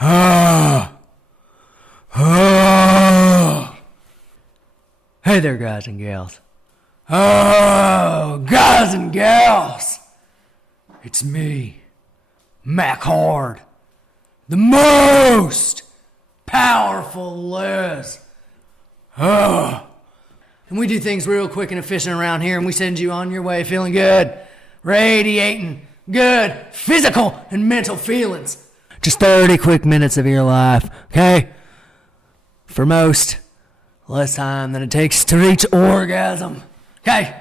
Hey there, guys and gals. Oh, guys and gals. It's me, Mac Hard, the most powerful Lez. And we do things real quick and efficient around here, and we send you on your way feeling good, radiating good physical and mental feelings. Just 30 quick minutes of your life, okay? For most, less time than it takes to reach orgasm, okay?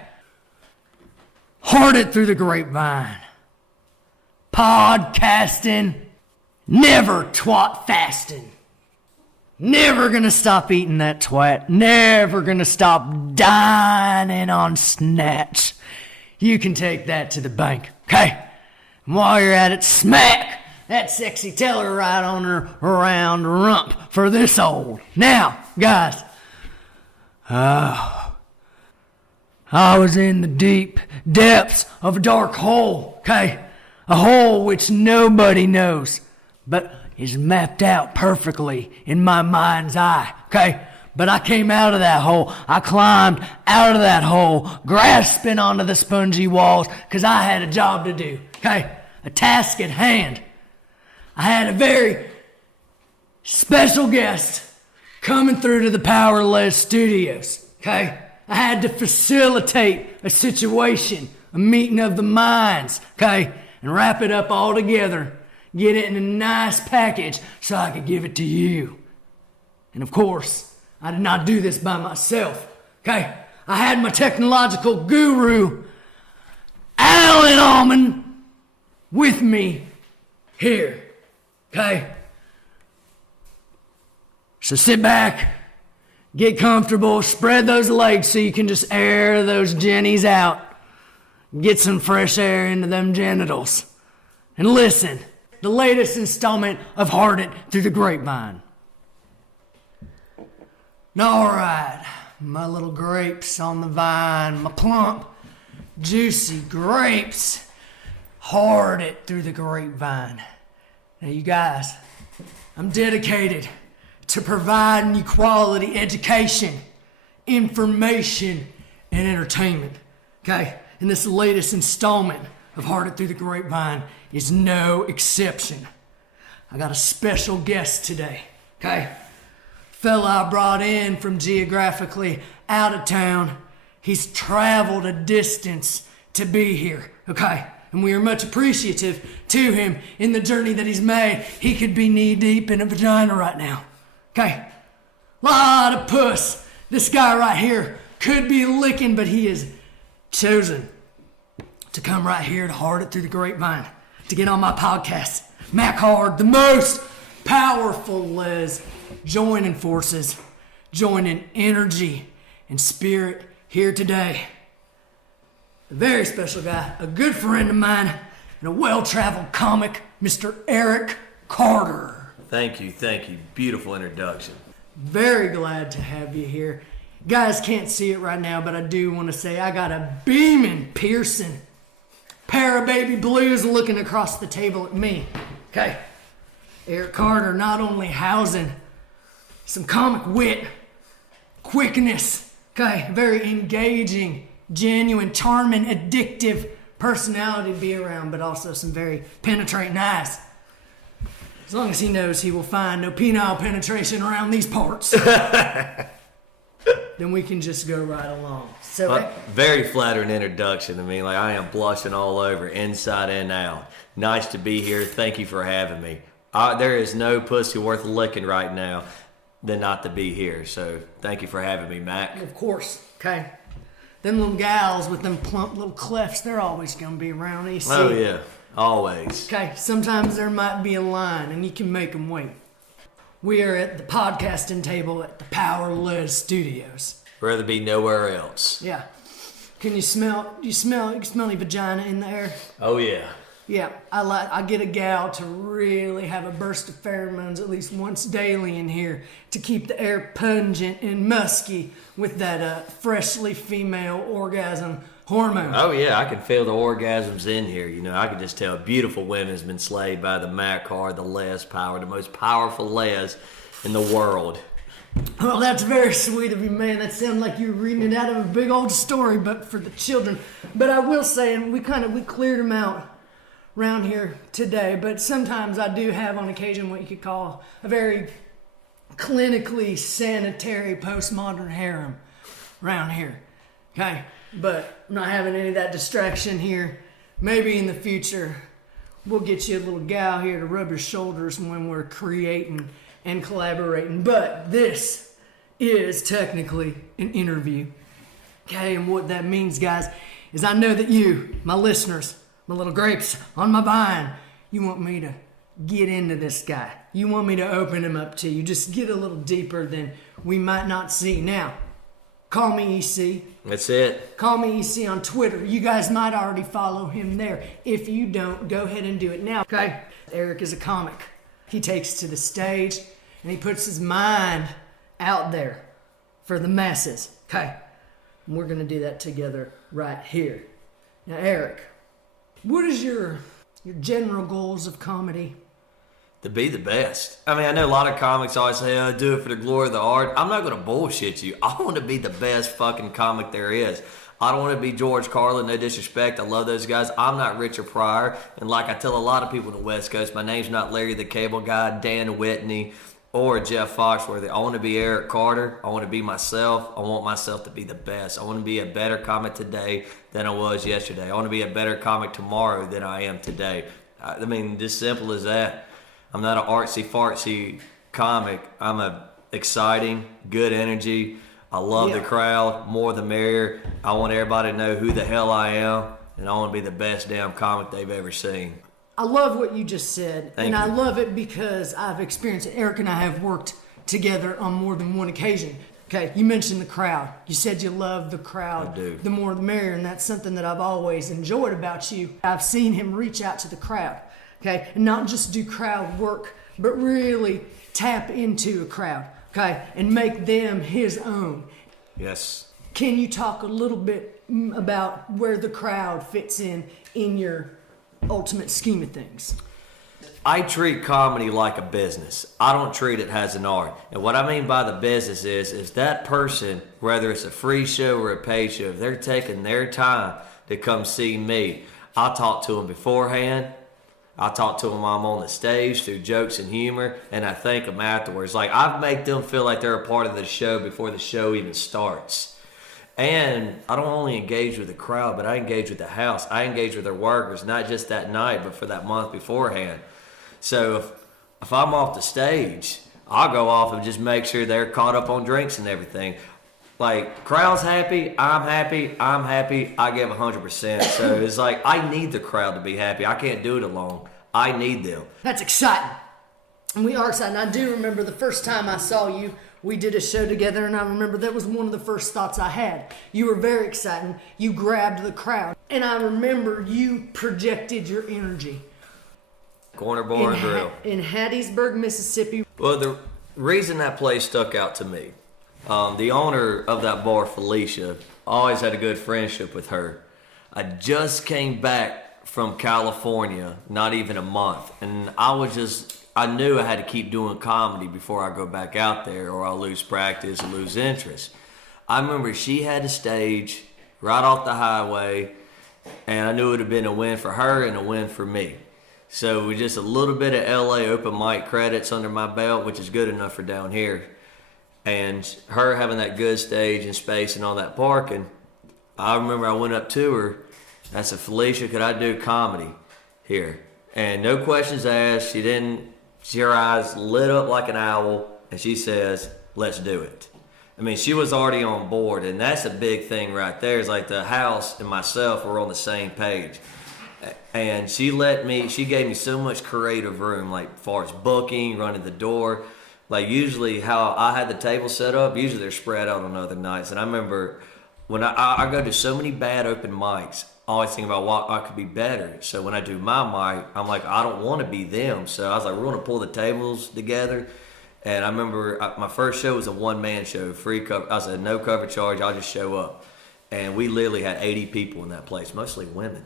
Heard it through the grapevine. Podcasting, never twat fasting. Never gonna stop eating that twat. Never gonna stop dining on snatch. You can take that to the bank, okay? And while you're at it, smack that sexy teller right on her round rump for this old. Now, guys, I was in the deep depths of a dark hole, okay? A hole which nobody knows, but is mapped out perfectly in my mind's eye, okay? But I came out of that hole. I climbed out of that hole, grasping onto the spongy walls, because I had a job to do, okay? A task at hand. I had a very special guest coming through to the Power Lez studios, okay? I had to facilitate a situation, a meeting of the minds, okay? And wrap it up all together. Get it in a nice package so I could give it to you. And of course, I did not do this by myself, okay? I had my technological guru, Alan Almond, with me here, okay? So sit back, get comfortable, spread those legs so you can just air those jennies out. Get some fresh air into them genitals. And listen. The latest installment of Heard It Through the Grapevine. Alright, my little grapes on the vine, my plump, juicy grapes. Heard it through the grapevine. Now you guys, I'm dedicated to providing you quality education, information, and entertainment. Okay? And this latest installment of Heard It Through the Grapevine is no exception. I got a special guest today, okay? Fella I brought in from geographically out of town. He's traveled a distance to be here, okay? And we are much appreciative to him in the journey that he's made. He could be knee deep in a vagina right now, okay? Lot of puss. This guy right here could be licking, but he is chosen to come right here to Heard It Through the Grapevine, to get on my podcast. Mac Hard, the most powerful Lez, joining forces, joining energy and spirit here today. A very special guy, a good friend of mine, and a well-traveled comic, Mr. Eric Carter. Thank you. Beautiful introduction. Very glad to have you here. Guys can't see it right now, but I do want to say I got a beaming, piercing pair of baby blues looking across the table at me. Okay. Eric Carter not only housing some comic wit, quickness, okay, very engaging, genuine, charming, addictive personality to be around, but also some very penetrating eyes. As long as he knows he will find no penile penetration around these parts, then we can just go right along. So, very flattering introduction. I mean, like, I am blushing all over, inside and out. Nice to be here. Thank you for having me. There is no pussy worth licking right now than not to be here. So thank you for having me, Mac. Of course. Okay. Them little gals with them plump little clefts, they're always going to be around. AC. Oh, yeah. Always. Okay. Sometimes there might be a line, and you can make them wait. We are at the podcasting table at the Power Lez Studios. Rather be nowhere else. Yeah. Can you smell? You can smell any vagina in the air? Oh yeah. Yeah, I get a gal to really have a burst of pheromones at least once daily in here to keep the air pungent and musky with that freshly female orgasm hormones. Oh yeah, I can feel the orgasms in here. You know, I can just tell a beautiful woman's been slayed by the Mac card, the Lez power, the most powerful Lez in the world. Well, that's very sweet of you, man. That sounded like you were reading it out of a big old story, but for the children. But I will say, and we cleared them out around here today, but sometimes I do have on occasion what you could call a very clinically sanitary postmodern harem around here. Okay? But I'm not having any of that distraction here. Maybe in the future, we'll get you a little gal here to rub your shoulders when we're creating and collaborating. But this is technically an interview. Okay, and what that means, guys, is I know that you, my listeners, my little grapes on my vine, you want me to get into this guy. You want me to open him up to you. Just get a little deeper than we might not see. Now, call me EC. That's it. Call me EC on Twitter. You guys might already follow him there. If you don't, go ahead and do it now. Okay? Eric is a comic. He takes to the stage and he puts his mind out there for the masses. Okay? And we're going to do that together right here. Now, Eric, what is your general goals of comedy? To be the best. I mean, I know a lot of comics always say, "Oh, do it for the glory of the art." I'm not going to bullshit you. I want to be the best fucking comic there is. I don't want to be George Carlin, no disrespect. I love those guys. I'm not Richard Pryor. And like I tell a lot of people on the West Coast, my name's not Larry the Cable Guy, Dan Whitney, or Jeff Foxworthy. I want to be Eric Carter. I want to be myself. I want myself to be the best. I want to be a better comic today than I was yesterday. I want to be a better comic tomorrow than I am today. I mean, just simple as that. I'm not an artsy-fartsy comic. I'm a exciting, good energy. I love the crowd, more the merrier. I want everybody to know who the hell I am, and I want to be the best damn comic they've ever seen. I love what you just said, Thank you. I love it because I've experienced it. Eric and I have worked together on more than one occasion. Okay, you mentioned the crowd. You said you love the crowd. I do. The more the merrier, and that's something that I've always enjoyed about you. I've seen him reach out to the crowd. Okay, and not just do crowd work, but really tap into a crowd, okay, and make them his own. Yes. Can you talk a little bit about where the crowd fits in your ultimate scheme of things? I treat comedy like a business. I don't treat it as an art. And what I mean by the business is that person, whether it's a free show or a paid show, if they're taking their time to come see me, I talk to them beforehand. I talk to them while I'm on the stage through jokes and humor, and I thank them afterwards. Like, I make them feel like they're a part of the show before the show even starts. And I don't only engage with the crowd, but I engage with the house. I engage with their workers, not just that night, but for that month beforehand. So if I'm off the stage, I'll go off and just make sure they're caught up on drinks and everything. Like, crowd's happy, I'm happy, I give 100%. So it's like, I need the crowd to be happy. I can't do it alone. I need them. That's exciting. And we are excited. I do remember the first time I saw you, we did a show together, and I remember that was one of the first thoughts I had. You were very exciting. You grabbed the crowd. And I remember you projected your energy. Corner Bar and Grill. In Hattiesburg, Mississippi. Well, the reason that place stuck out to me, the owner of that bar, Felicia, always had a good friendship with her. I just came back from California, not even a month, and I knew I had to keep doing comedy before I go back out there, or I'll lose practice and lose interest. I remember she had a stage right off the highway, and I knew it would have been a win for her and a win for me. So with just a little bit of LA open mic credits under my belt, which is good enough for down here, and her having that good stage and space and all that parking, I remember I went up to her. I said, "Felicia, could I do comedy here?" And no questions asked. Her eyes lit up like an owl, and she says, "Let's do it." I mean, she was already on board, and that's a big thing right there. Is like the house and myself were on the same page. And she gave me so much creative room, like as far as booking, running the door. Like usually how I had the table set up, usually they're spread out on other nights. And I remember when I go to so many bad open mics, I always think about what I could be better. So when I do my mic, I'm like, I don't want to be them. So I was like, we're going to pull the tables together. And I remember my first show was a one-man show, free cover. I said, no cover charge, I'll just show up. and we literally had 80 people in that place, mostly women,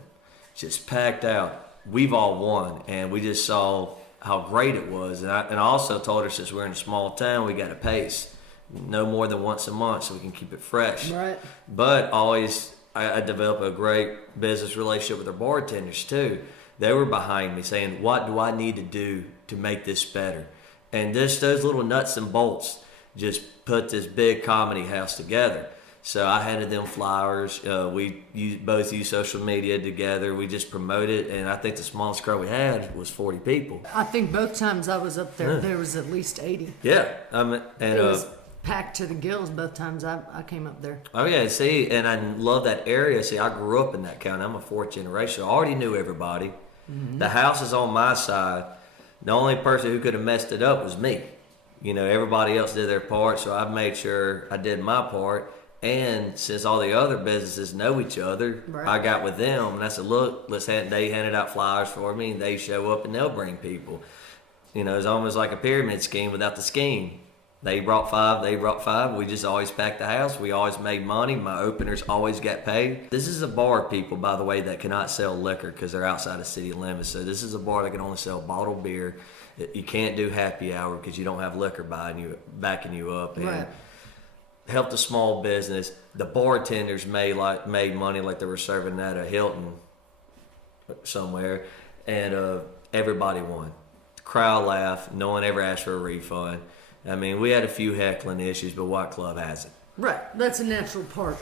just packed out. We've all won, and we just saw how great it was. And I also told her, since we're in a small town, we got to pace no more than once a month so we can keep it fresh. Right. But always, I developed a great business relationship with our bartenders too. They were behind me saying, what do I need to do to make this better? And those little nuts and bolts just put this big comedy house together. So I handed them flyers. We both use social media together. We just promoted, and I think the smallest crowd we had was 40 people. I think both times I was up there, there was at least 80. Yeah, It was packed to the gills both times I came up there. Oh yeah, see, and I love that area. See, I grew up in that county. I'm a fourth generation. I already knew everybody. Mm-hmm. The house is on my side. The only person who could have messed it up was me. Everybody else did their part, so I made sure I did my part. And since all the other businesses know each other, right, I got with them, and I said, look, they handed out flyers for me, and they show up, and they'll bring people. It's almost like a pyramid scheme without the scheme. They brought five. We just always packed the house. We always made money. My openers always got paid. This is a bar, people, by the way, that cannot sell liquor because they're outside of city limits. So this is a bar that can only sell bottled beer. You can't do happy hour because you don't have liquor backing you up. And right. Helped a small business. The bartenders made money like they were serving at a Hilton somewhere, and everybody won. The crowd laughed. No one ever asked for a refund. I mean, we had a few heckling issues, but what club hasn't? Right, that's a natural part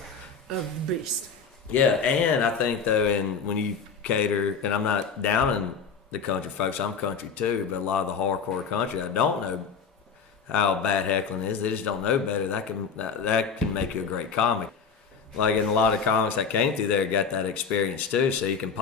of the beast. Yeah, and I think though, and when you cater, and I'm not down in the country folks, I'm country too, but a lot of the hardcore country, I don't know how bad heckling is. They just don't know better. That can make you a great comic. Like, in a lot of comics that came through there got that experience too, so you can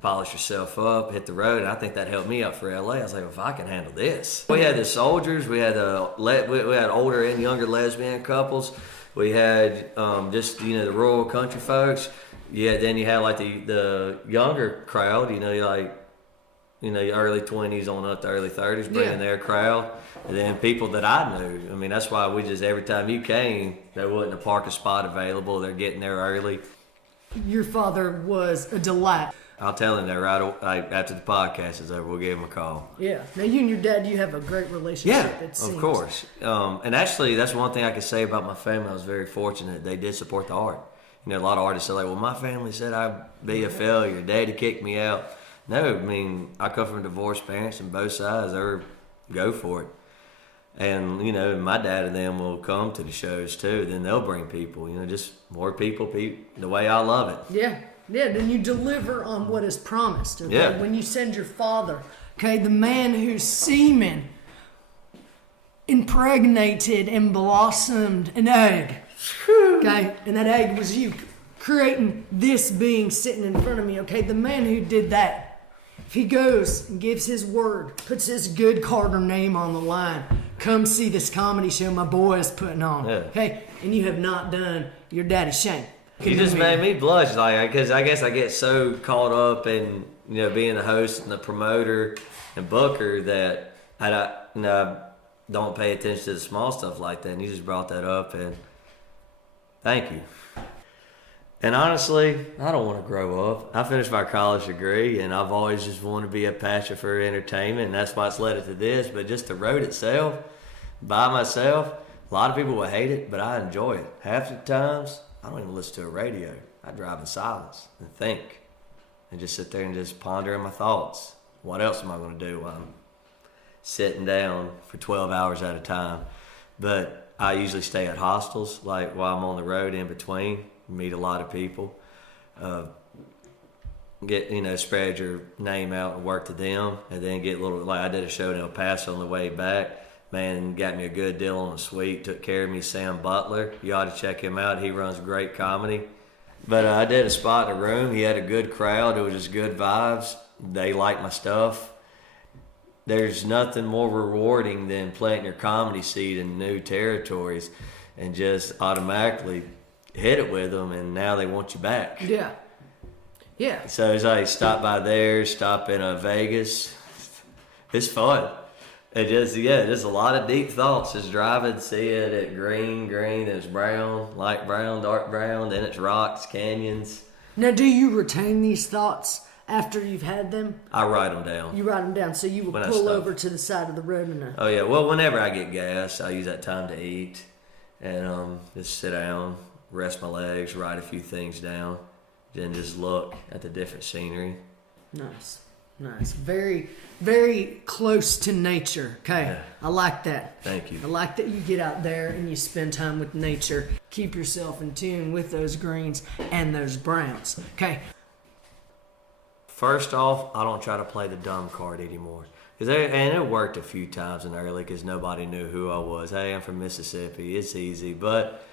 polish yourself up, hit the road, and I think that helped me out for LA. I was like, well, if I can handle this. We had the soldiers, we had older and younger lesbian couples, we had the rural country folks. Yeah, then you had like the younger crowd, early 20s on up to early 30s, bringing their crowd. And then people that I knew. I mean, that's why we just, every time you came, there wasn't a parking spot available. They're getting there early. Your father was a delight. I'll tell him that right after the podcast is over. We'll give him a call. Yeah. Now, you and your dad, you have a great relationship. Yeah, of course. And actually, that's one thing I could say about my family. I was very fortunate. They did support the art. A lot of artists are like, well, my family said I'd be a failure. Daddy kicked me out. No, I mean, I come from divorced parents, and both sides, they're go for it. And, my dad and them will come to the shows too. Then they'll bring people, just more people, the way I love it. Yeah. Yeah, then you deliver on what is promised. Okay? Yeah. When you send your father, okay, the man whose semen impregnated and blossomed an egg. Okay, and that egg was you creating this being sitting in front of me. Okay, the man who did that, if he goes and gives his word, puts his good Carter name on the line, come see this comedy show my boy is putting on. Yeah. Okay, and you have not done your daddy shame. You just made me blush, because I guess I get so caught up in being the host and the promoter and booker that I don't pay attention to the small stuff like that. And you just brought that up, and thank you. And honestly, I don't want to grow up. I finished my college degree, and I've always just wanted to be a passion for entertainment, and that's why it's led it to this. But just the road itself, by myself, a lot of people will hate it, but I enjoy it. Half the times, I don't even listen to a radio. I drive in silence and think and just sit there and just ponder my thoughts. What else am I going to do while I'm sitting down for 12 hours at a time? But I usually stay at hostels, like while I'm on the road in between, meet a lot of people, spread your name out and work to them, and then get I did a show in El Paso on the way back. Man, got me a good deal on a suite, took care of me. Sam Butler, you ought to check him out. He runs great comedy. But I did a spot in a room. He had a good crowd. It was just good vibes. They liked my stuff. There's nothing more rewarding than planting your comedy seed in new territories and just automatically hit it with them, and now they want you back. Yeah. Yeah. So as I stop by there, stop in Vegas, it's fun. It just a lot of deep thoughts. Just driving, see it at green, then it's brown, light brown, dark brown, then it's rocks, canyons. Now, do you retain these thoughts after you've had them? I write them down. You write them down, so you will When I pull stop. over to the side of the road and Oh yeah, well whenever I get gas, I use that time to eat and just sit down, rest my legs, write a few things down, then just look at the different scenery. Nice. Very, very close to nature. Okay, Yeah. I like that. Thank you. I like that you get out there and you spend time with nature. Keep yourself in tune with those greens and those browns. Okay. First off, I don't try to play the dumb card anymore. And it worked a few times in early because nobody knew who I was. Hey, I'm from Mississippi. It's easy. But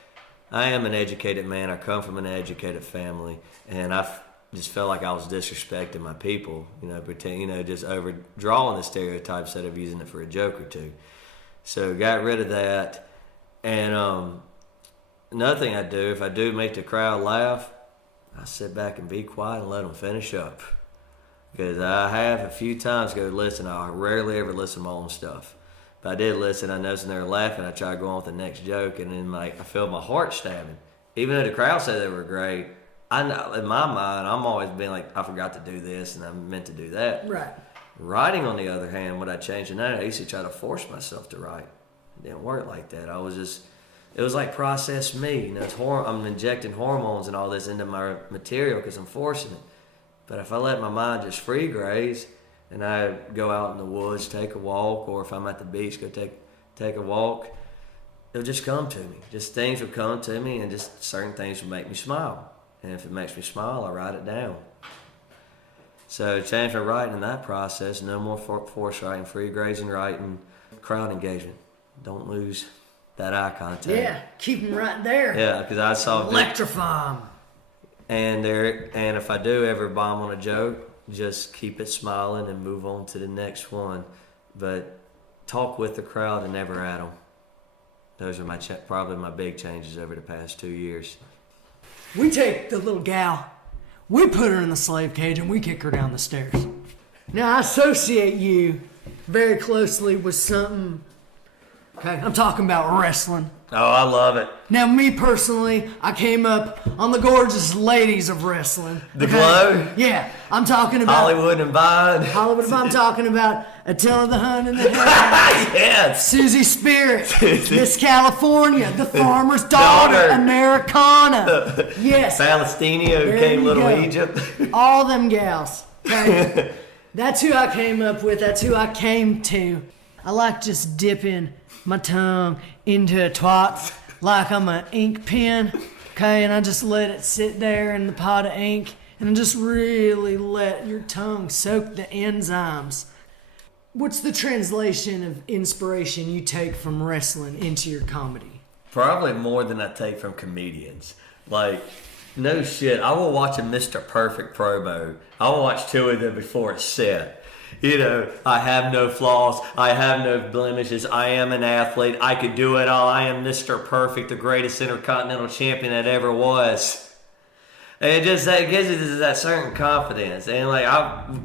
I am an educated man. I come from an educated family. And I just felt like I was disrespecting my people. Just overdrawing the stereotypes instead of using it for a joke or two. So got rid of that. And another thing I do, if I do make the crowd laugh, I sit back and be quiet and let them finish up. Because I have a few times go listen. I rarely ever listen to my own stuff. If I did listen, I noticed when they were laughing, I try to go on with the next joke, and then I feel my heart stabbing. Even though the crowd said they were great, I know in my mind I'm always being like, I forgot to do this and I meant to do that. Right. Writing, on the other hand, what I changed in that, I used to try to force myself to write. It didn't work like that. It was like processed meat. I'm injecting hormones and all this into my material because I'm forcing it. But if I let my mind just free graze and I go out in the woods, take a walk, or if I'm at the beach, go take a walk, it'll just come to me. Just things will come to me, and just certain things will make me smile. And if it makes me smile, I write it down. So change my writing in that process. No more force writing, free grazing writing, crowd engagement. Don't lose that eye contact. Yeah, keep them right there. Yeah, because I saw Electrify them. And if I do ever bomb on a joke, just keep it smiling and move on to the next one. But talk with the crowd and never at them. Those are probably my big changes over the past 2 years. We take the little gal, we put her in the slave cage, and we kick her down the stairs. Now, I associate you very closely with something. Okay, I'm talking about wrestling. Oh, I love it. Now, me personally, I came up on the gorgeous ladies of wrestling. The Glow? Yeah, I'm talking about Hollywood and Vine. I'm talking about Attila the Hun and the Head, Yes. Susie Spirit, Miss California, the farmer's daughter, Americana. Yes, Palestina, who There came you Little go. Egypt. all them gals. Okay? That's who I came up with. That's who I came to. I like just dipping my tongue into a twat like I'm an ink pen. Okay, and I just let it sit there in the pot of ink, and just really let your tongue soak the enzymes. What's the translation of inspiration you take from wrestling into your comedy? Probably more than I take from comedians. Like, no shit. I will watch a Mr. Perfect promo. I will watch 2 of them before it's set. I have no flaws. I have no blemishes. I am an athlete. I could do it all. I am Mr. Perfect, the greatest intercontinental champion that ever was. And it gives you that certain confidence. And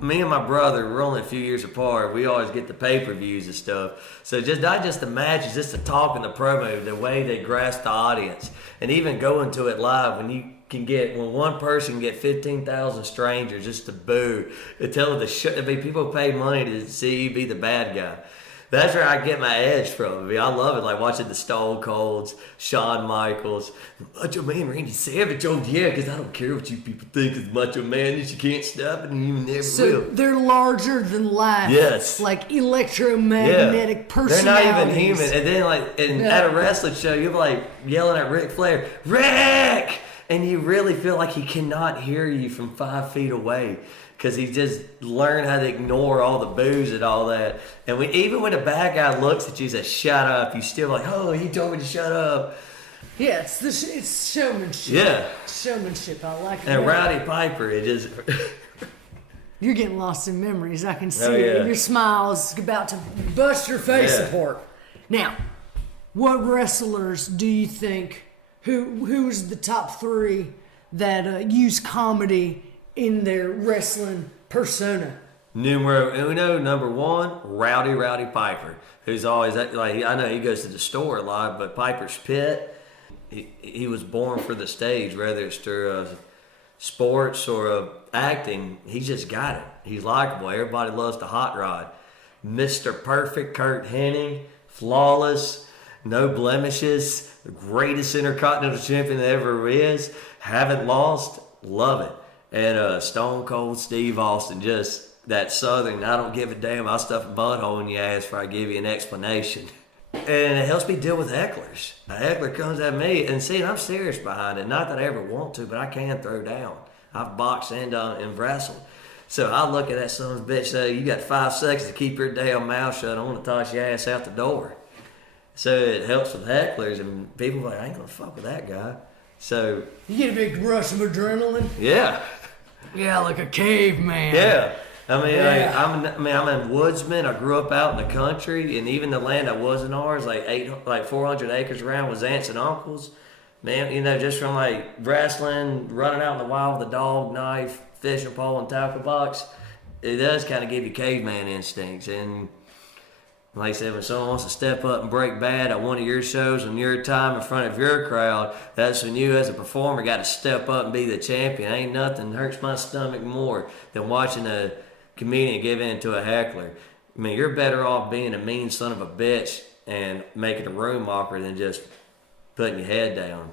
me and my brother, we're only a few years apart. We always get the pay-per-views and stuff. So just not just the matches, just the talk and the promo, the way they grasp the audience. And even going to it live when one person can get 15,000 strangers just to boo, people pay money to see you be the bad guy. That's where I get my edge from. I love it, like watching the Stone Colds, Shawn Michaels, Macho Man Randy Savage. Oh yeah, because I don't care what you people think is Macho Man. You can't stop it, and you never So will. they're larger than life. Yes. Like electromagnetic personalities. They're not even human. And then at a wrestling show, you're like yelling at Ric Flair, Rick! And you really feel like he cannot hear you from 5 feet away because he just learned how to ignore all the boos and all that. And even when a bad guy looks at you and says, shut up, you still like, oh, he told me to shut up. Yeah, it's showmanship. Yeah. Showmanship, I like it. And Rowdy Piper, it just... You're getting lost in memories. I can see Oh, it. yeah. Your smile is about to bust your face Yeah. apart. Now, what wrestlers do you think, who's the top 3 that use comedy in their wrestling persona? Numero uno, number one, Rowdy Piper, who's always like, I know he goes to the store a lot, but Piper's Pit, he was born for the stage, whether it's through sports or acting. He's just got it. He's likable. Everybody loves the hot rod. Mr. Perfect, Kurt Hennig, flawless, no blemishes, the greatest Intercontinental Champion there ever is. Haven't lost, love it. And Stone Cold Steve Austin, just that Southern, I don't give a damn, I'll stuff a butthole in your ass before I give you an explanation. And it helps me deal with hecklers. A heckler comes at me, and see, I'm serious behind it. Not that I ever want to, but I can throw down. I've boxed and wrestled. So I look at that son of a bitch, say, you got 5 seconds to keep your damn mouth shut. I want to toss your ass out the door. So it helps with hecklers, and people are like, I ain't going to fuck with that guy. So You get a big rush of adrenaline. yeah. Yeah, like a caveman. Yeah. I mean, Yeah. I'm a woodsman. I grew up out in the country, and even the land that wasn't ours, like 400 acres around, was aunts and uncles. Man, you know, just from like wrestling, running out in the wild with a dog, knife, fishing pole, and tackle box, it does kind of give you caveman instincts. And like I said, when someone wants to step up and break bad at one of your shows on your time in front of your crowd, that's when you as a performer got to step up and be the champion. Ain't nothing hurts my stomach more than watching a comedian give in to a heckler. I mean, you're better off being a mean son of a bitch and making a room awkward than just putting your head down.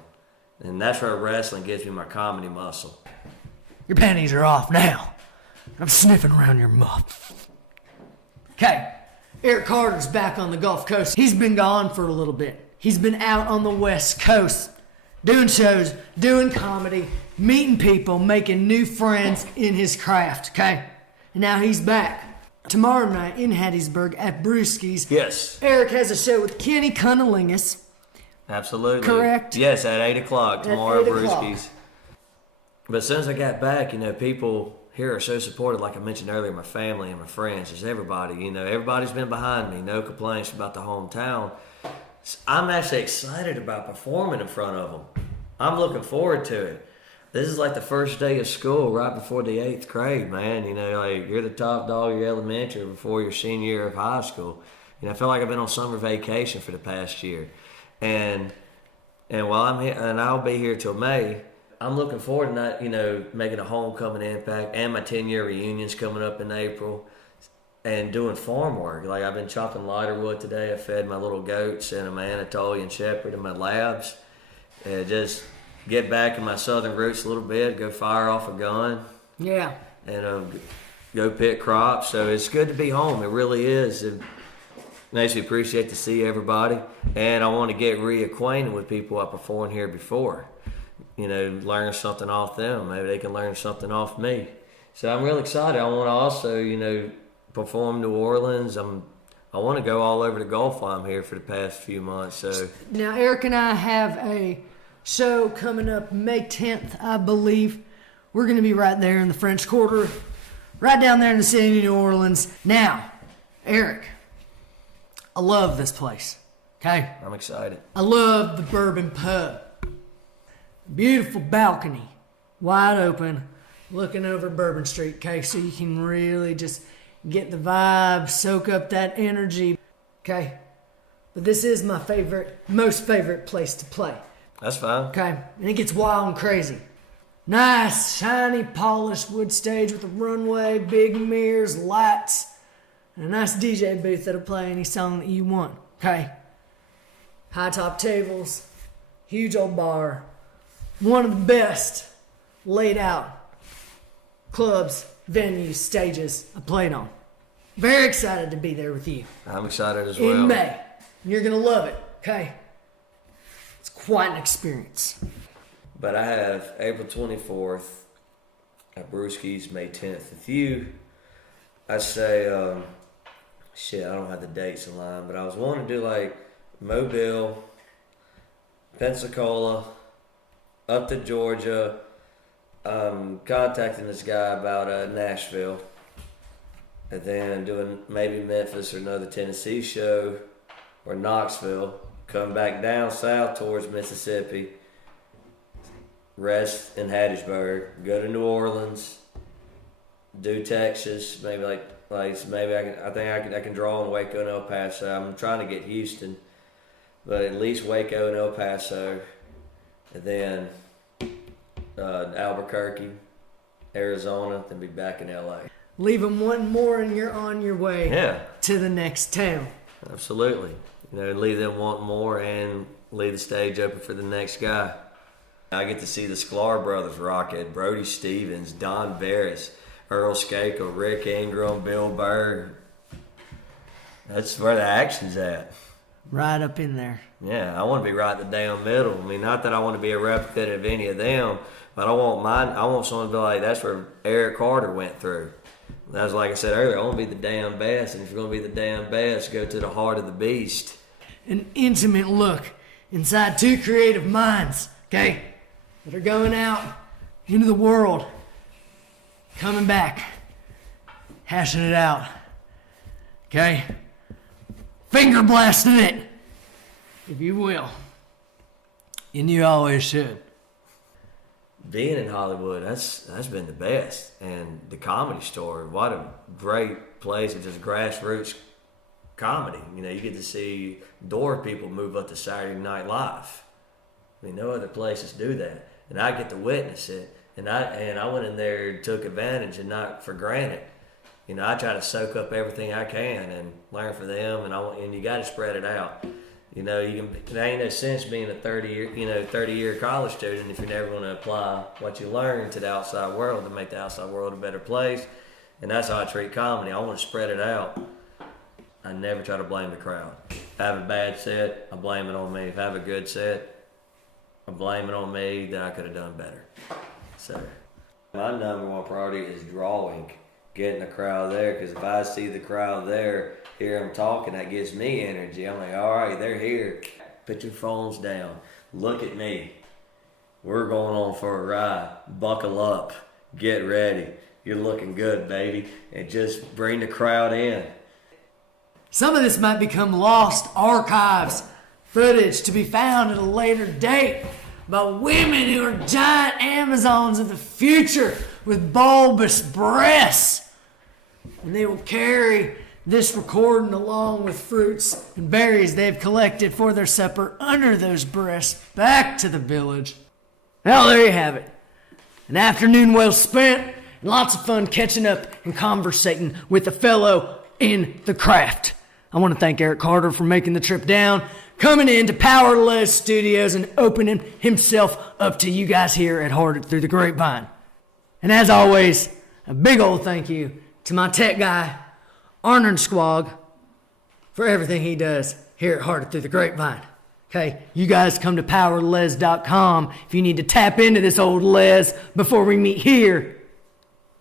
And that's where wrestling gives me my comedy muscle. Your panties are off now. I'm sniffing around your muff. Okay, Eric Carter's back on the Gulf Coast. He's been gone for a little bit. He's been out on the West Coast, doing shows, doing comedy, meeting people, making new friends in his craft, okay? And now he's back. Tomorrow night in Hattiesburg at Brewski's. Yes. Eric has a show with Kenny Cunnilingus. Absolutely. Correct. Yes, at 8 o'clock tomorrow At at 8 o'clock. Brewski's. But as soon as I got back, you know, people here are so supportive. Like I mentioned earlier, my family and my friends, just everybody. You know, everybody's been behind me. No complaints about the hometown. I'm actually excited about performing in front of them. I'm looking forward to it. This is like the first day of school right before the 8th grade, man. You know, like you're the top dog of your elementary before your senior year of high school. You know, I feel like I've been on summer vacation for the past year. And while I'm here, and I'll be here till May, I'm looking forward to not, you know, making a homecoming impact, and my 10-year reunion's coming up in April, and doing farm work. Like I've been chopping lighter wood today. I fed my little goats and my Anatolian Shepherd and my labs. And just get back in my southern roots a little bit, go fire off a gun. Yeah. And go pick crops. So it's good to be home. It really is. It makes me appreciate to see everybody. And I want to get reacquainted with people I performed here before. You know, learn something off them. Maybe they can learn something off me. So I'm real excited. I want to also, you know, perform New Orleans. I want to go all over the Gulf while I'm here for the past few months. So Now, Eric and I have a show coming up May 10th, I believe. We're going to be right there in the French Quarter, right down there in the city of New Orleans. Now, Eric, I love this place, okay? I'm excited. I love the Bourbon Pub. Beautiful balcony, wide open, looking over Bourbon Street, okay? So you can really just get the vibe, soak up that energy, okay? But this is my most favorite place to play. That's fine. Okay, and it gets wild and crazy. Nice, shiny, polished wood stage with a runway, big mirrors, lights, and a nice DJ booth that'll play any song that you want. Okay, high top tables, huge old bar, one of the best laid out clubs, venues, stages I played on. Very excited to be there with you I'm excited as well. in May. You're gonna love it. Okay, it's quite an experience. But I have April 24th at Brewski's, May 10th. With you, I say, I don't have the dates in line, but I was wanting to do like Mobile, Pensacola, up to Georgia, contacting this guy about Nashville, and then doing maybe Memphis or another Tennessee show, or Knoxville, come back down south towards Mississippi, rest in Hattiesburg, go to New Orleans, do Texas, maybe maybe I can draw in Waco and El Paso. I'm trying to get Houston, but at least Waco and El Paso, and then Albuquerque, Arizona, then be back in LA. Leave them one more and you're on your way to the next town. Absolutely. Leave them wanting more and leave the stage open for the next guy. I get to see the Sklar brothers rock it. Brody Stevens, Don Barris, Earl Skakel, Rick Ingram, Bill Burr. That's where the action's at. Right up in there. Yeah, I want to be right in the damn middle. I mean, not that I want to be a replica of any of them, but I want someone to be like, that's where Eric Carter went through. That was like I said earlier, I want to be the damn best, and if you're going to be the damn best, go to the heart of the beast. An intimate look inside two creative minds, okay, that are going out into the world, coming back, hashing it out, okay? Finger blasting it, if you will. And you always should. Being in Hollywood, that's been the best. And the Comedy Store, what a great place of just grassroots comedy. You get to see door people move up to Saturday Night Live. I mean, no other places do that. And I get to witness it. And I went in there and took advantage and not for granted. I try to soak up everything I can and learn from them. And you got to spread it out. There ain't no sense being a 30-year college student if you're never going to apply what you learn to the outside world to make the outside world a better place. And that's how I treat comedy. I want to spread it out. I never try to blame the crowd. If I have a bad set, I blame it on me. If I have a good set, I blame it on me that I could have done better. So my number one priority is drawing, getting the crowd there, because if I see the crowd there, hear them talking, that gives me energy. I'm like, all right, they're here. Put your phones down. Look at me. We're going on for a ride. Buckle up. Get ready. You're looking good, baby. And just bring the crowd in. Some of this might become lost archives, footage to be found at a later date by women who are giant Amazons of the future with bulbous breasts. And they will carry this recording along with fruits and berries they've collected for their supper under those breasts back to the village. Well, there you have it. An afternoon well spent and lots of fun catching up and conversating with a fellow in the craft. I want to thank Eric Carter for making the trip down, coming into Powerful Lez Studios and opening himself up to you guys here at Heard It Through the Grapevine. And as always, a big old thank you to my tech guy, Arnold Squag, for everything he does here at Heard It Through the Grapevine. Okay, you guys come to powerlez.com if you need to tap into this old Les before we meet here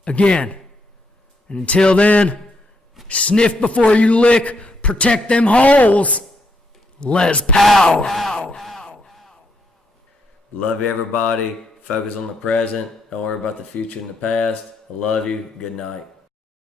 again. And until then, sniff before you lick, protect them holes. Les Power. Love you, everybody. Focus on the present. Don't worry about the future and the past. I love you. Good night.